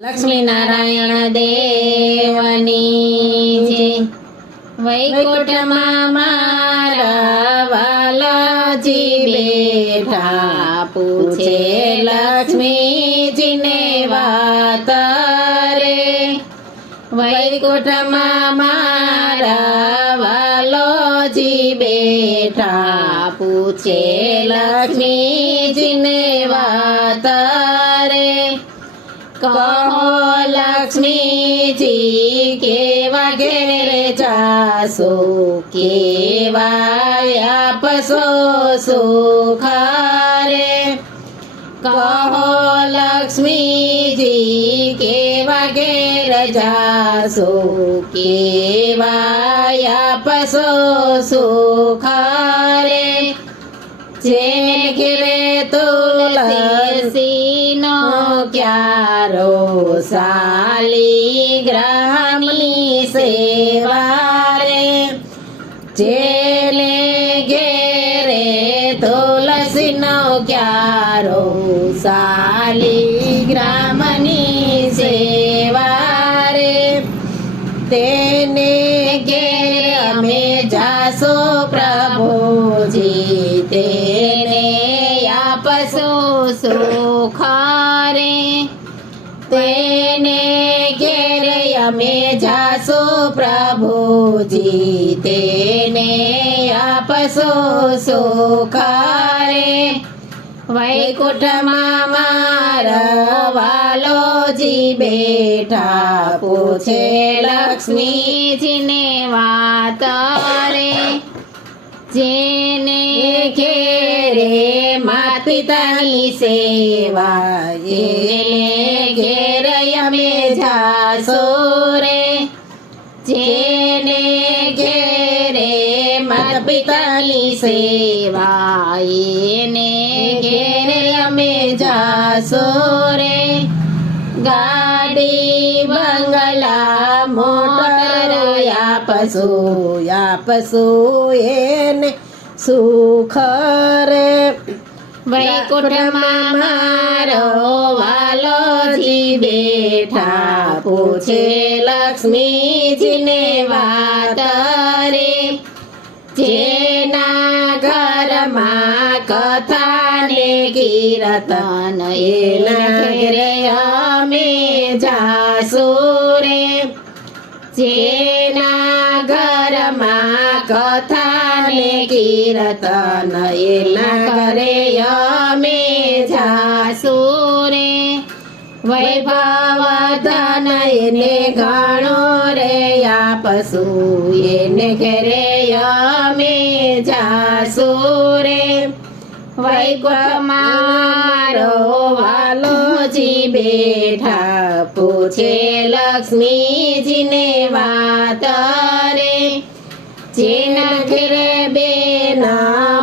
લક્ષ્મીનારાયણ દેવની જય. વૈકુંઠમાં મારા વાલાજી બેઠા, પૂછે લક્ષ્મીજીને વાત રે. વૈકુંઠમાં મારા વાલોજી બેઠા, પૂછે લક્ષ્મીજીને વાત રે. કહો લક્ષ્મીજી કેવા ઘેરે જાશો, કેવા આપશો સુખ રે. કહો લક્ષ્મીજી કેવા ઘેર જાશો, કેવા આપશો સુખ રે. જેને ઘેરે તુલસીનો ક્યારો, શાલિગ્રામની સેવા રે. જેને ઘેરે તુલસીનો ક્યારો, શાલિગ્રામની સેવા રે. તેને ઘેરે અમે જાશો પ્રભુજી, તેને આપશો સુખ રે. તેને ઘેરે અમે જાશો પ્રભુજી, તેને આપશો સુખ રે. વૈકુંઠમાં મારા વાલોજી બેઠા, પૂછે લક્ષ્મીજીને વાત રે. જેને ઘેરે માત પિતાની સેવા, એને ઘેરે અમે જાશો રે. જેને ઘેરે માત પિતાની સેવા, એને ઘેરે અમે જાશો રે. ગાડી બંગલા મોટર આપશું એને સુખ રે. વૈકુંઠમાં મારો વાલોજી બેઠા, પૂછે લક્ષ્મીજીને વાત રે. જેના ઘરમાં કથા ને કીર્તન, એના ઘરે અમે જાશું રે. જેના ઘરમાં કથા ને કીર્તન, એના ઘરે અમે જાશું રે. વૈભવ ધન એને ઘણો રે આપશું, એને ઘરે અમે જાશું રે. વૈકુંઠમાં મારો વાલોજી બેઠા, પૂછે લક્ષ્મીજીને વાત રે. જેના ઘરે બેન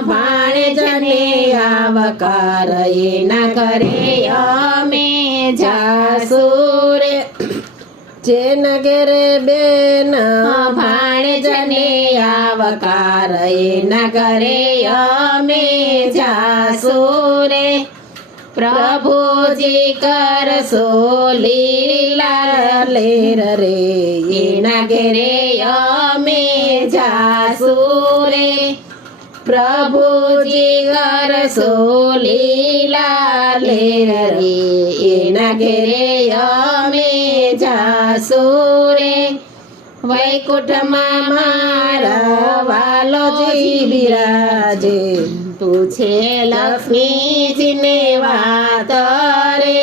ભાણેજને આવકાર, એના ઘરે અમે જાશું રે. જેના ઘરે બેન ભાણેજને આવકાર, એના ઘરે અમે જાશું રે. પ્રભુજી કરશો લીલા લેર રે, એના ઘરે અમે જાશું રે. પ્રભુજી કરશો લીલા લેર રે, એના ઘરે અમે જાશું રે. વૈકુંઠમાં મારા વાલોજી બિરાજે, પૂછે લક્ષ્મીજીને વાત રે.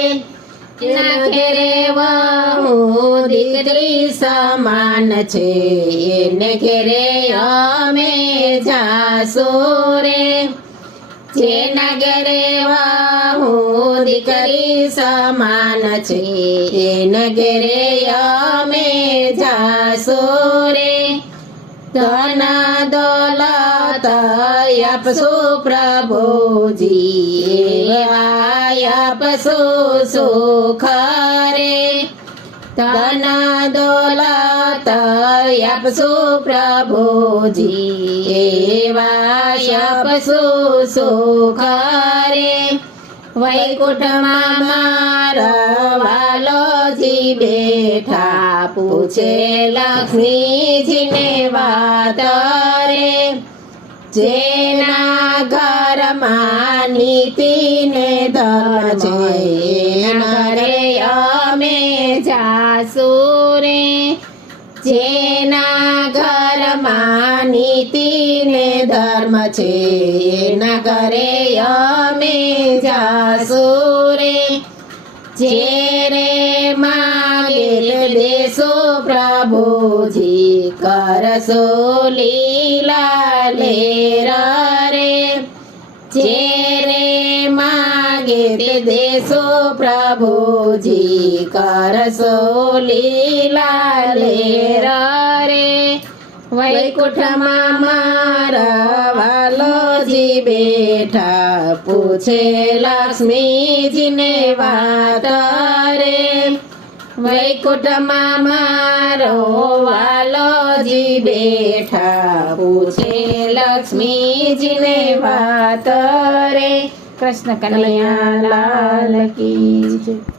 એના ઘેરે વહુ દીકરી સમાન છે, એને ઘેરે અમે જાશું રે. જેના ઘેરે વહુ દીકરી સમાન છે, એને ઘેરે અમે જાશું રે. ધન દોલત આપશું પ્રભુજી, આપશું સુખ રે. ધન દોલત આપશું પ્રભુજી, આપશું સુખ રે. વૈકુંઠમાં મારા વાલો વાલોજી બેઠા પૂછે લક્ષ્મીજીને વાત રે જેના ઘરમાં નીતિ ને ધર્મ છે એના ઘરે અમે જાસુ રે જેના ઘરમાં નીતિ ને ધર્મ છે એના ઘરે અમે જાસુ રે જે રે માગે તે દેશો પ્રભુજી કરશો લીલા લેર રે જે રે માગે તે દેશો પ્રભુજી કરશો લીલા લેર રે વૈકુંઠમાં મારા વાલોજી બેઠા પૂછે લક્ષ્મીજીને વાત રે વૈકુંઠમાં મારો વાલોજી બેઠા પૂછે લક્ષ્મીજીને વાત રે કૃષ્ણ કનૈયા લાલ કી જય.